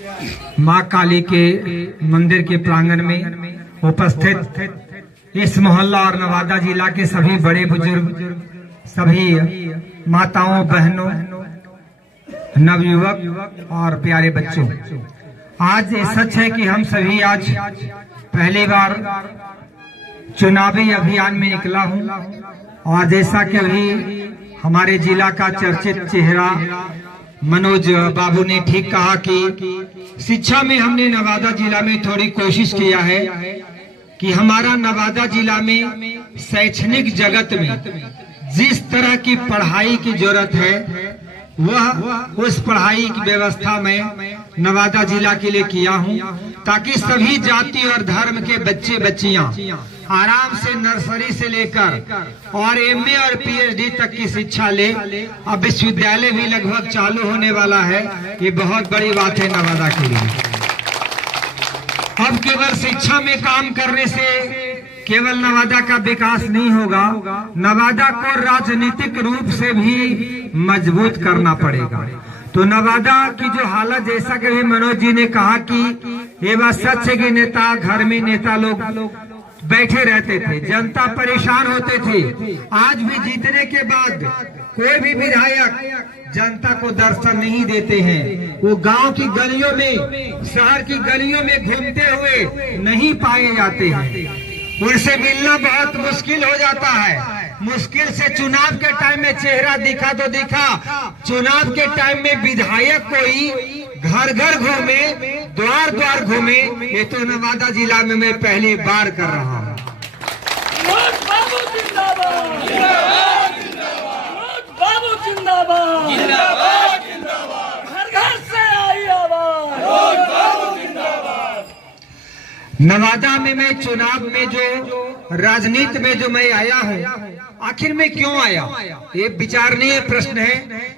माँ काली के मंदिर के प्रांगण में उपस्थित इस मोहल्ला और नवादा जिला के सभी बड़े बुजुर्ग, सभी माताओं, बहनों, नवयुवक और प्यारे बच्चों, आज ये सच है कि हम सभी आज पहली बार चुनावी अभियान में निकला हूं। और जैसा कि अभी हमारे जिला का चर्चित चेहरा मनोज बाबू ने ठीक कहा कि शिक्षा में हमने नवादा जिला में थोड़ी कोशिश किया है कि हमारा नवादा जिला में शैक्षणिक जगत में जिस तरह की पढ़ाई की जरूरत है वह उस पढ़ाई की व्यवस्था में नवादा जिला के लिए किया हूं, ताकि सभी जाति और धर्म के बच्चे बच्चियां आराम से नर्सरी से लेकर और एमए और पीएचडी तक की शिक्षा ले। अब विश्वविद्यालय भी लगभग चालू होने वाला है, ये बहुत बड़ी बात है नवादा के लिए। अब केवल शिक्षा में काम करने से केवल नवादा का विकास नहीं होगा, नवादा को राजनीतिक रूप से भी मजबूत करना पड़ेगा। तो नवादा की जो हालत, जैसा कि मनोज जी ने कहा कि ये बात सच है कि नेता घर में नेता लोग बैठे रहते थे, जनता परेशान होते थे। आज भी जीतने के बाद कोई भी विधायक जनता को दर्शन नहीं देते हैं, वो गांव की गलियों में, शहर की गलियों में घूमते हुए नहीं पाए जाते हैं। उनसे मिलना बहुत मुश्किल हो जाता है। मुश्किल से चुनाव के टाइम में चेहरा दिखा तो दिखा, चुनाव के टाइम में विधायक कोई घर घर घूमे, द्वार द्वार घूमे, ये तो नवादा जिला में मैं पहली बार कर रहा हूँ। नवादा में मैं चुनाव में जो राजनीति में जो मैं आया हूँ, आखिर में क्यों आया, ये विचारणीय प्रश्न है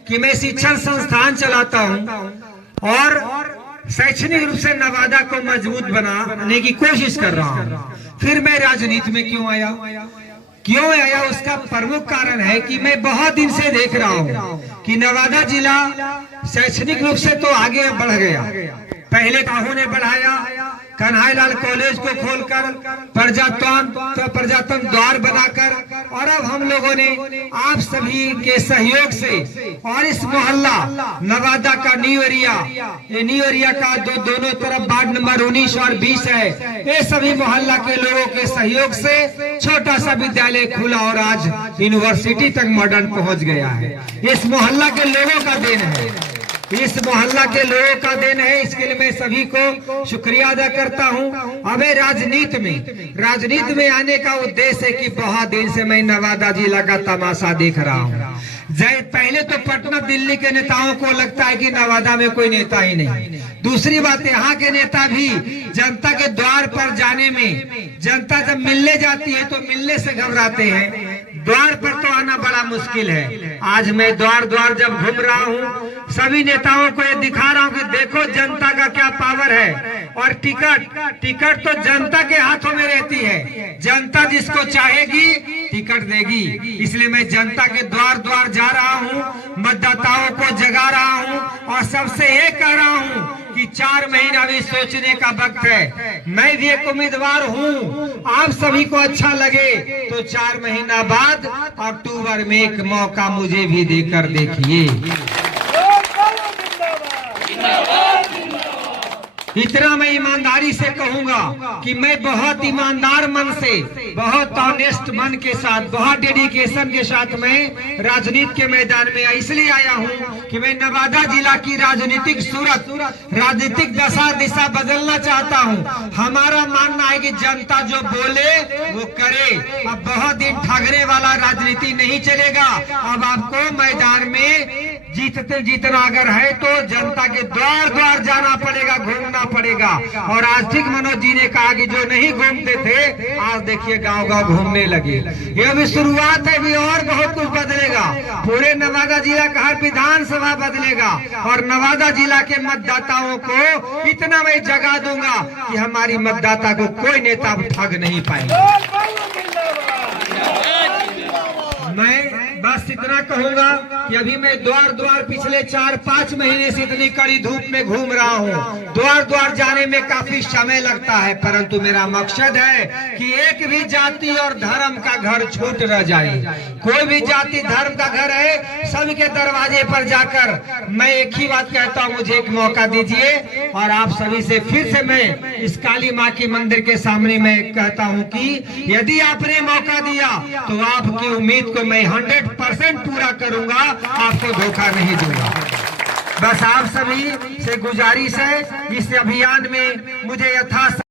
कि मैं शिक्षण संस्थान चलाता हूँ और शैक्षणिक रूप से नवादा को मजबूत बनाने की कोशिश कर रहा हूँ। फिर मैं राजनीति में क्यों आया, उसका प्रमुख कारण है कि मैं बहुत दिन से देख रहा हूँ कि नवादा जिला शैक्षणिक रूप से तो आगे बढ़ गया। पहले काहू ने बढ़ाया, कन्हैयालाल कॉलेज को खोलकर प्रजातंत्र द्वार बनाकर, और अब हम लोगों ने आप सभी के सहयोग से और इस मोहल्ला नवादा का न्यू एरिया का दोनों तरफ वार्ड नंबर 19 और 20 है, ये सभी मोहल्ला के लोगों के सहयोग से छोटा सा विद्यालय खुला और आज यूनिवर्सिटी तक मॉडर्न पहुंच गया है। इस मोहल्ला के लोगों का देन है, इस मोहल्ला के लोगों का देन है। इसके लिए मैं सभी को शुक्रिया अदा करता हूं। अब राजनीति में आने का उद्देश्य है कि बहुत दिन से मैं नवादा जिला का तमाशा देख रहा हूं। पहले तो पटना दिल्ली के नेताओं को लगता है कि नवादा में कोई नेता ही नहीं। दूसरी बात, यहाँ के नेता भी जनता के द्वार पर जाने में, जनता जब मिलने जाती है तो मिलने से घबराते हैं, द्वार पर तो आना बड़ा मुश्किल है। आज मैं द्वार द्वार जब घूम रहा हूँ, सभी नेताओं को ये दिखा रहा हूँ कि देखो जनता का क्या पावर है। और टिकट तो जनता के हाथों में रहती है, जनता जिसको चाहेगी टिकट देगी। इसलिए मैं जनता के द्वार द्वार जा रहा हूँ, मतदाताओं को जगा रहा हूँ और सबसे ये कह रहा हूँ कि 4 महीना भी सोचने का वक्त है। मैं भी एक उम्मीदवार हूँ, आप सभी को अच्छा लगे तो 4 महीना बाद अक्टूबर में एक मौका मुझे भी देकर देखिए। इतना मैं ईमानदारी से कहूंगा कि मैं बहुत ईमानदार मन से, बहुत ऑनेस्ट मन के साथ, बहुत डेडिकेशन के साथ मैं राजनीति के मैदान में इसलिए आया हूं कि मैं नवादा जिला की राजनीतिक सूरत, राजनीतिक दशा दिशा बदलना चाहता हूं। हमारा मानना है कि जनता जो बोले वो करे। अब बहुत दिन ठगने वाला राजनीति नहीं चलेगा। अब आपको मैदान में जीतना अगर है तो जनता के द्वार द्वार जाना पड़ेगा, घूमना पड़ेगा। और आज ठीक मनोज जी ने कहा कि जो नहीं घूमते थे आज देखिए गांव गांव घूमने लगे। ये भी शुरुआत है, भी और बहुत कुछ बदलेगा। पूरे नवादा जिला का हर विधानसभा बदलेगा और नवादा जिला के मतदाताओं को इतना मैं जगा दूंगा कि हमारी मतदाता को कोई नेता ठग नहीं पाएगा। मैं बस इतना कहूंगा कि अभी मैं द्वार द्वार पिछले 4-5 महीने से इतनी कड़ी धूप में घूम रहा हूँ। द्वार द्वार जाने में काफी समय लगता है, परंतु मेरा मकसद है कि एक भी जाति और धर्म का घर छूट न जाए। कोई भी जाति धर्म का घर है, सबके दरवाजे पर जाकर मैं एक ही बात कहता हूँ, मुझे एक मौका दीजिए। और आप सभी से फिर से मैं इस काली माँ के मंदिर के सामने मैं कहता हूँ कि यदि आपने मौका दिया तो आपकी उम्मीद को मैं 100% पूरा करूंगा, आपको धोखा नहीं दूंगा। बस आप सभी से गुजारिश है, इस अभियान में मुझे यथासंभव